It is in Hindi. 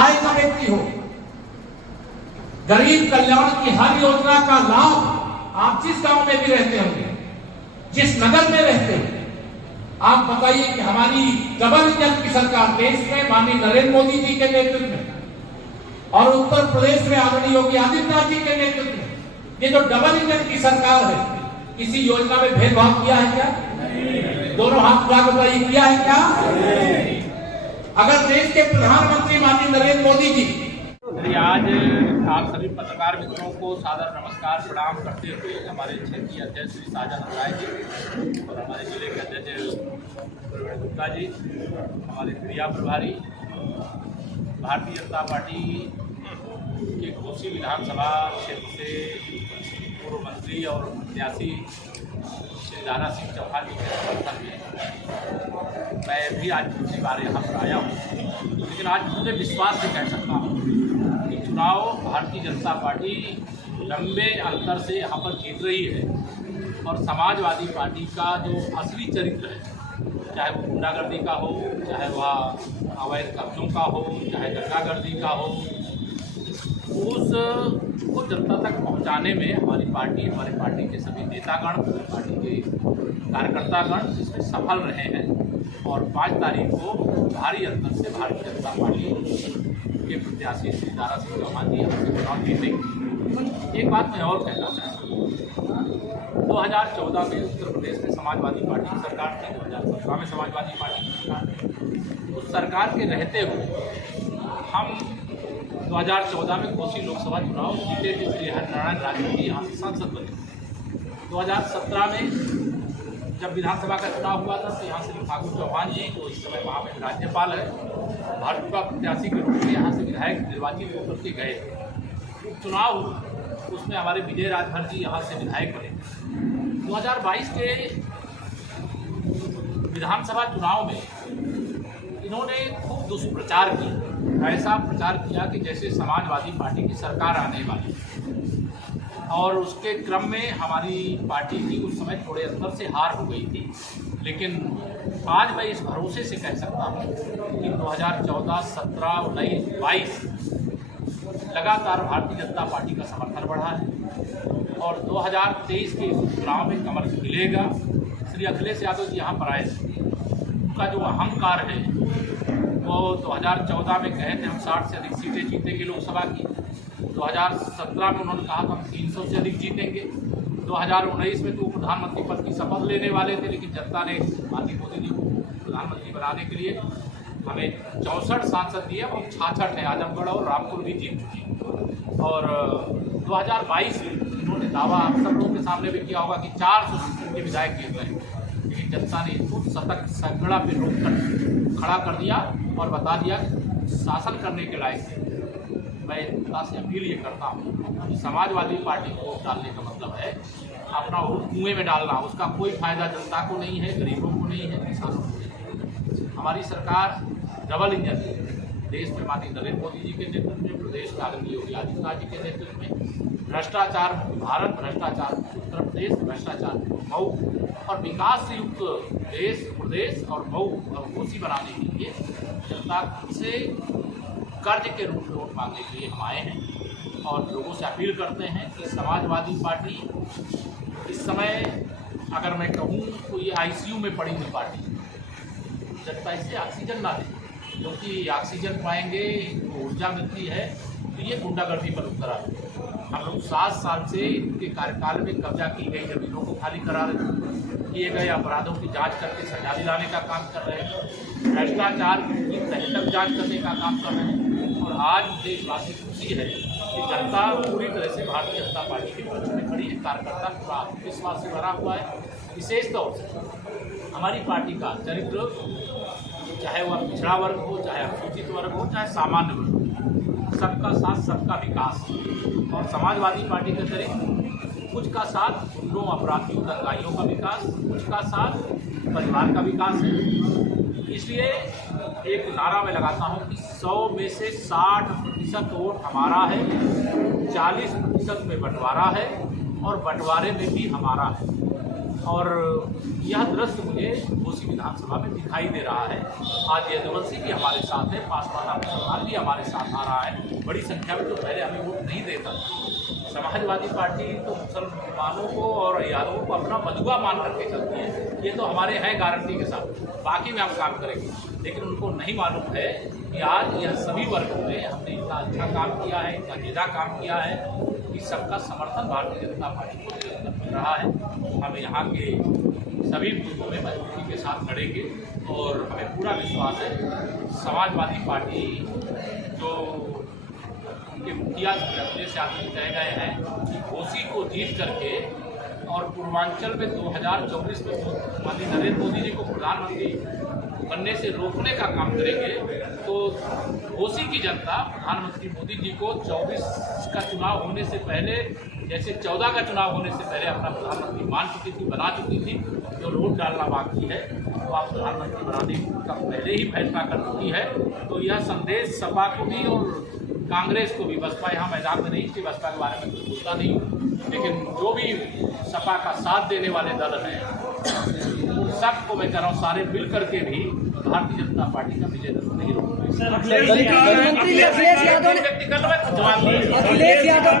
आय का व्यक्ति हो, गरीब कल्याण की हर योजना का लाभ आप जिस गांव में भी रहते होंगे, जिस नगर में रहते हैं, आप बताइए कि हमारी डबल इंजन की सरकार देश में माननीय नरेंद्र मोदी जी के नेतृत्व में और उत्तर प्रदेश में आदरणीय योगी आदित्यनाथ जी के नेतृत्व में ये जो डबल इंजन की सरकार है, किसी योजना में भेदभाव किया है क्या? दोनों हाथ उठाकर बताइए, किया है क्या? अगर देश के प्रधानमंत्री माननीय नरेंद्र मोदी जी आज आप सभी पत्रकार मित्रों को सादर नमस्कार प्रणाम करते हुए हमारे क्षेत्रीय अध्यक्ष श्री साजन राय जी और हमारे जिले के अध्यक्ष प्रवीण गुप्ता जी, हमारे क्रिया प्रभारी भारतीय जनता पार्टी के कोसी विधानसभा क्षेत्र से पूर्व मंत्री और प्रत्याशी श्री दारा सिंह चौहान जी के समर्थन में मैं भी आज दूसरी बार यहाँ पर आया हूँ, लेकिन आज पूरे विश्वास से कह सकता हूँ कि चुनाव भारतीय जनता पार्टी लंबे अंतर से यहाँ पर जीत रही है और समाजवादी पार्टी का जो असली चरित्र है, चाहे वो गुंडागर्दी का हो, चाहे वह अवैध कब्जों का हो, चाहे दंगागर्दी का हो, उसको जनता तक पहुंचाने में हमारी पार्टी के सभी नेतागण, पार्टी के कार्यकर्तागण इसमें सफल रहे हैं और 5 तारीख को भारी अंतर से भारतीय जनता पार्टी के प्रत्याशी श्री दारा सिंह चौहान जी हमसे चुनाव जीतेंगे। एक बात मैं और कहना चाहता हूँ, 2014 में उत्तर प्रदेश में समाजवादी पार्टी की सरकार थी, 2017 में समाजवादी पार्टी की सरकार थी। उस सरकार के रहते हुए हम 2014 में कोसी लोकसभा चुनाव जीते थे, श्री हरिनारायण राजू जी यहाँ से सांसद बने। 2017 में जब विधानसभा का चुनाव हुआ था तो यहाँ से फागू चौहान जी, जो इस समय वहाँ में राज्यपाल है, भाजपा प्रत्याशी के रूप में यहाँ से विधायक निर्वाचित होकर के गए। चुनाव उसमें हमारे विजय राजभर जी यहाँ से विधायक बने। 2022 के विधानसभा चुनाव में इन्होंने खूब दुष्प्रचार किया, ऐसा प्रचार किया कि जैसे समाजवादी पार्टी की सरकार आने वाली, और उसके क्रम में हमारी पार्टी की उस समय थोड़े अंतर से हार हो गई थी। लेकिन आज मैं इस भरोसे से कह सकता हूँ कि 2014, 17, 19, 22 लगातार भारतीय जनता पार्टी का समर्थन बढ़ा है और 2023 के चुनाव में कमर खिलेगा। श्री अखिलेश यादव जी यहाँ पर आए थे, उनका जो अहंकार है वो 2014 में कहे थे हम 60 से अधिक सीटें जीतेंगे लोकसभा की, 2017 में उन्होंने कहा हम 300 से अधिक जीतेंगे, 2019 में तो प्रधानमंत्री पद की शपथ लेने वाले थे, लेकिन जनता ने माननीय मोदी जी को प्रधानमंत्री बनाने के लिए हमें 64 सांसद दिए और 66 हैं, आजमगढ़ और रामपुर भी जीत चुकी। और 2022 में इन्होंने दावा आप सब लोगों के सामने भी किया होगा कि 400 सीटों के विधायक जीत रहे हैं, लेकिन जनता ने इसको सतत संगड़ा पे रोक कर खड़ा कर दिया और बता दिया शासन करने के लायक है। मैं जनता से अपील ये करता हूँ कि समाजवादी पार्टी को वोट डालने का मतलब है अपना वोट कुएं में डालना, उसका कोई फायदा जनता को नहीं है, गरीबों को नहीं है, किसानों को नहीं है। हमारी सरकार डबल इंजन देश में माननीय नरेंद्र मोदी जी के नेतृत्व में, प्रदेश में आदरणीय योगी आदित्यनाथ जी के नेतृत्व में भ्रष्टाचार भारत, भ्रष्टाचार उत्तर प्रदेश, भ्रष्टाचार मऊ और विकास से युक्त देश, प्रदेश और मऊ और कोसी बनाने के लिए जनता से कर्ज के रूप में वोट मांगने के लिए हम आए हैं और लोगों से अपील करते हैं कि समाजवादी पार्टी इस समय अगर मैं कहूँ तो ये आईसीयू में पड़ी हुई पार्टी, जनता इसे ऑक्सीजन ना दे, क्योंकि ऑक्सीजन पाएंगे ऊर्जा मिलती है तो ये गुंडागर्दी पर उतर आए। हम लोग 7 साल से इनके कार्यकाल में कब्जा की गई जमीनों को खाली करा रहे हैं, किए गए अपराधों की जांच करके सजा दिलाने का काम कर रहे हैं, भ्रष्टाचार की तह तक जांच करने का काम कर रहे हैं। और आज देशवासी खुशी है कि जनता पूरी तरह से भारतीय जनता पार्टी के पक्ष में खड़ी है, कार्यकर्ता पूरा आत्मविश्वास से भरा हुआ है। विशेष तौर से हमारी पार्टी का चरित्र, चाहे वह पिछड़ा वर्ग हो, चाहे अनुसूचित वर्ग हो, चाहे सामान्य वर्ग हो, सबका साथ सबका विकास। और समाजवादी पार्टी का चरित्र कुछ का साथ गुंडों, अपराधियों, दंगाइयों का विकास, कुछ का साथ परिवार का विकास है। इसलिए एक नारा मैं लगाता हूँ कि 100 में से 60% वोट हमारा है, 40% में बंटवारा है और बंटवारे में भी हमारा है। और यह दृश्य मुझे घोसी विधानसभा में दिखाई दे रहा है। आज यदुवंशी भी हमारे साथ है, पासवान मुसलमान भी हमारे साथ आ रहा है, बड़ी संख्या में। तो पहले हमें वोट नहीं देता। समाजवादी पार्टी तो मुसलमानों को और यादवों को अपना बदुआ मान करके चलती है, ये तो हमारे हैं गारंटी के साथ, बाकी में हम काम करेंगे। लेकिन उनको नहीं मालूम है कि आज यह सभी वर्गों में हमने इतना अच्छा काम किया है, इतना ज़्यादा काम किया है कि सबका समर्थन भारतीय जनता पार्टी को मिल रहा है। हम यहाँ के सभी बूथों में मजबूती के साथ लड़ेंगे और हमें पूरा विश्वास है समाजवादी पार्टी जो उनके मुखिया से आदमी तय गए हैं कि घोसी को जीत करके और पूर्वांचल में 2024 में माननीय नरेंद्र मोदी जी को प्रधानमंत्री बनने से रोकने का काम करेंगे। तो घोसी की जनता प्रधानमंत्री मोदी जी को 24 का चुनाव होने से पहले, जैसे 14 का चुनाव होने से पहले अपना प्रधानमंत्री मान चुकी थी, बना चुकी थी। जो वोट डालना बाकी है तो आप प्रधानमंत्री बनाने का पहले ही फैसला कर चुकी है। तो यह संदेश सपा को भी और कांग्रेस को भी, बसपा यहाँ मैदान में नहीं थी, बसपा के बारे में कुछ बोलता नहीं हूँ, लेकिन जो भी सपा का साथ देने वाले दल हैं सबको मैं कह रहा हूँ, सारे मिल करके भी भारतीय जनता पार्टी का विजय नहीं रोक। अखिलेश यादव